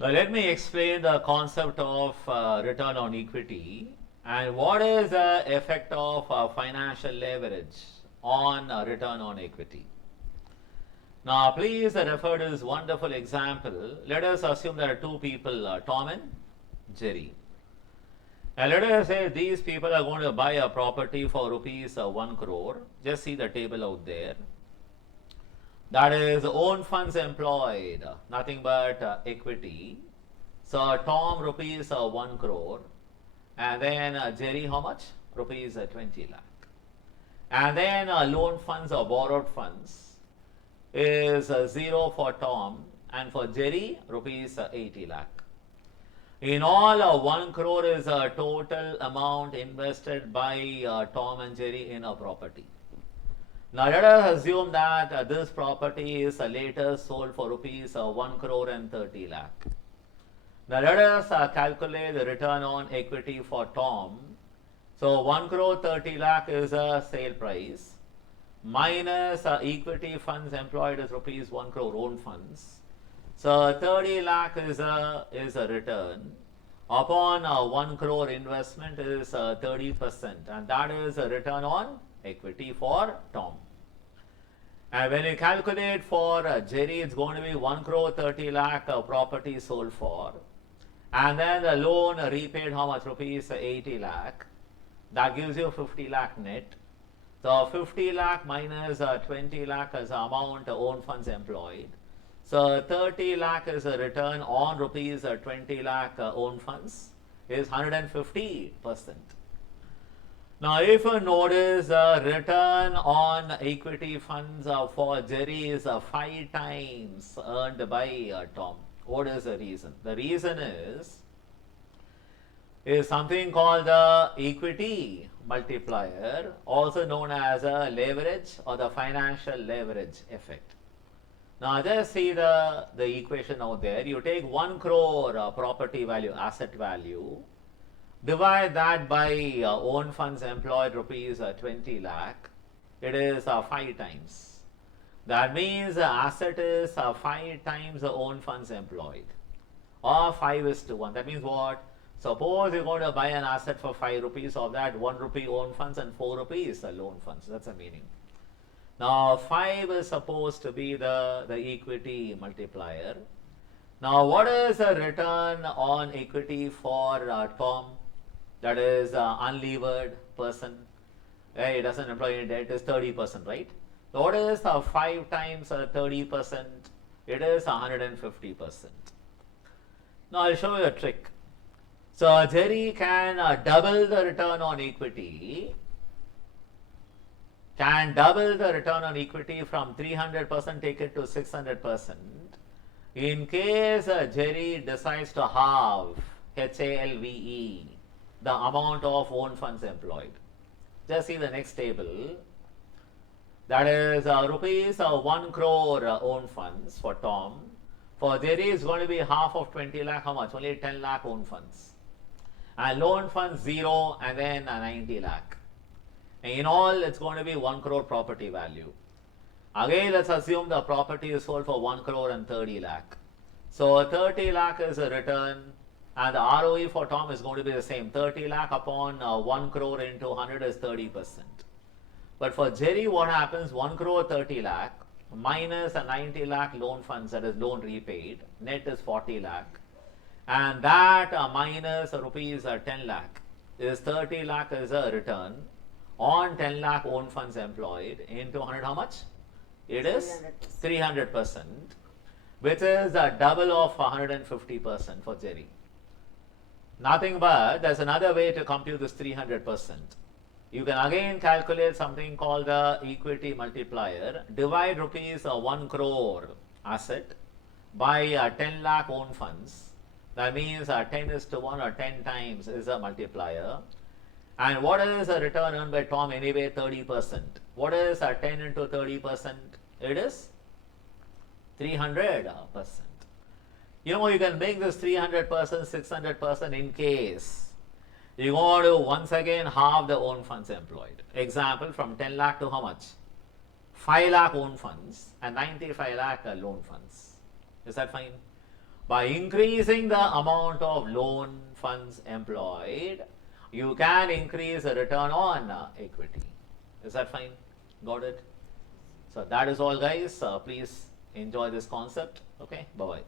Now let me explain the concept of return on equity and what is the effect of financial leverage on return on equity. Now please refer to this wonderful example. Let us assume there are two people, Tom and Jerry. And let us say these people are going to buy a property for rupees 1 crore. Just see the table out there. That is own funds employed, nothing but equity. So Tom rupees 1 crore, and then Jerry how much? Rupees 20 lakh. And then loan funds or borrowed funds is 0 for Tom, and for Jerry rupees 80 lakh. In all, 1 crore is a total amount invested by Tom and Jerry in a property. Now let us assume that this property is later sold for rupees 1 crore and 30 lakh. Now let us calculate the return on equity for Tom. So 1 crore 30 lakh is a sale price minus equity funds employed is rupees 1 crore own funds. So 30 lakh is a return upon 1 crore investment is 30%, and that is a return on equity for Tom. And when you calculate for Jerry, it's going to be 1 crore 30 lakh property sold for, and then the loan repaid how much? Rupees 80 lakh. That gives you 50 lakh net. So 50 lakh minus 20 lakh is the amount own funds employed. So 30 lakh is a return on rupees 20 lakh own funds is 150%. Now, if you notice the return on equity funds for Jerry is 5 times earned by Tom. What is the reason? The reason is something called the equity multiplier, also known as a leverage or the financial leverage effect. Now, just see the equation out there. You take 1 crore property value, asset value, divide that by own funds employed rupees 20 lakh. It is 5 times. That means the asset is 5 times the own funds employed, or 5:1. That means what? Suppose you're going to buy an asset for 5 rupees, of that 1 rupee own funds and 4 rupees loan funds. That's the meaning. Now 5 is supposed to be the equity multiplier. Now what is the return on equity for Tom? That is unlevered person. He doesn't employ any debt. It is 30%, right? So what is 5 times 30%? It is 150%. Now I'll show you a trick. So Jerry can double the return on equity. Can double the return on equity from 300%, take it to 600%. In case Jerry decides to halve, HALVE, the amount of own funds employed. Just see the next table. That is rupees 1 crore own funds for Tom. For Jerry is going to be half of 20 lakh. How much? Only 10 lakh own funds. And loan funds 0 and then 90 lakh. And in all, it's going to be 1 crore property value. Again, let's assume the property is sold for 1 crore and 30 lakh. So 30 lakh is a return, and the ROE for Tom is going to be the same. 30 lakh upon 1 crore into 100 is 30%. But for Jerry, what happens? 1 crore 30 lakh minus a 90 lakh loan funds, that is loan repaid, net is 40 lakh. And that minus rupees 10 lakh is 30 lakh is a return on 10 lakh own funds employed into 100. How much? It is 300%, which is a double of 150% for Jerry. Nothing but there's another way to compute this 300%. You can again calculate something called the equity multiplier. Divide rupees 1 crore asset by 10 lakh own funds. That means 10:1 or 10 times is a multiplier. And what is the return earned by Tom anyway? 30%. What is 10 into 30%? It is 300%. You know, you can make this 300%, 600% in case you want to once again halve the own funds employed. Example, from 10 lakh to how much? 5 lakh own funds and 95 lakh loan funds. Is that fine? by increasing the amount of loan funds employed, you can increase the return on equity. Is that fine? Got it? So that is all, guys. Please enjoy this concept. Okay, bye bye.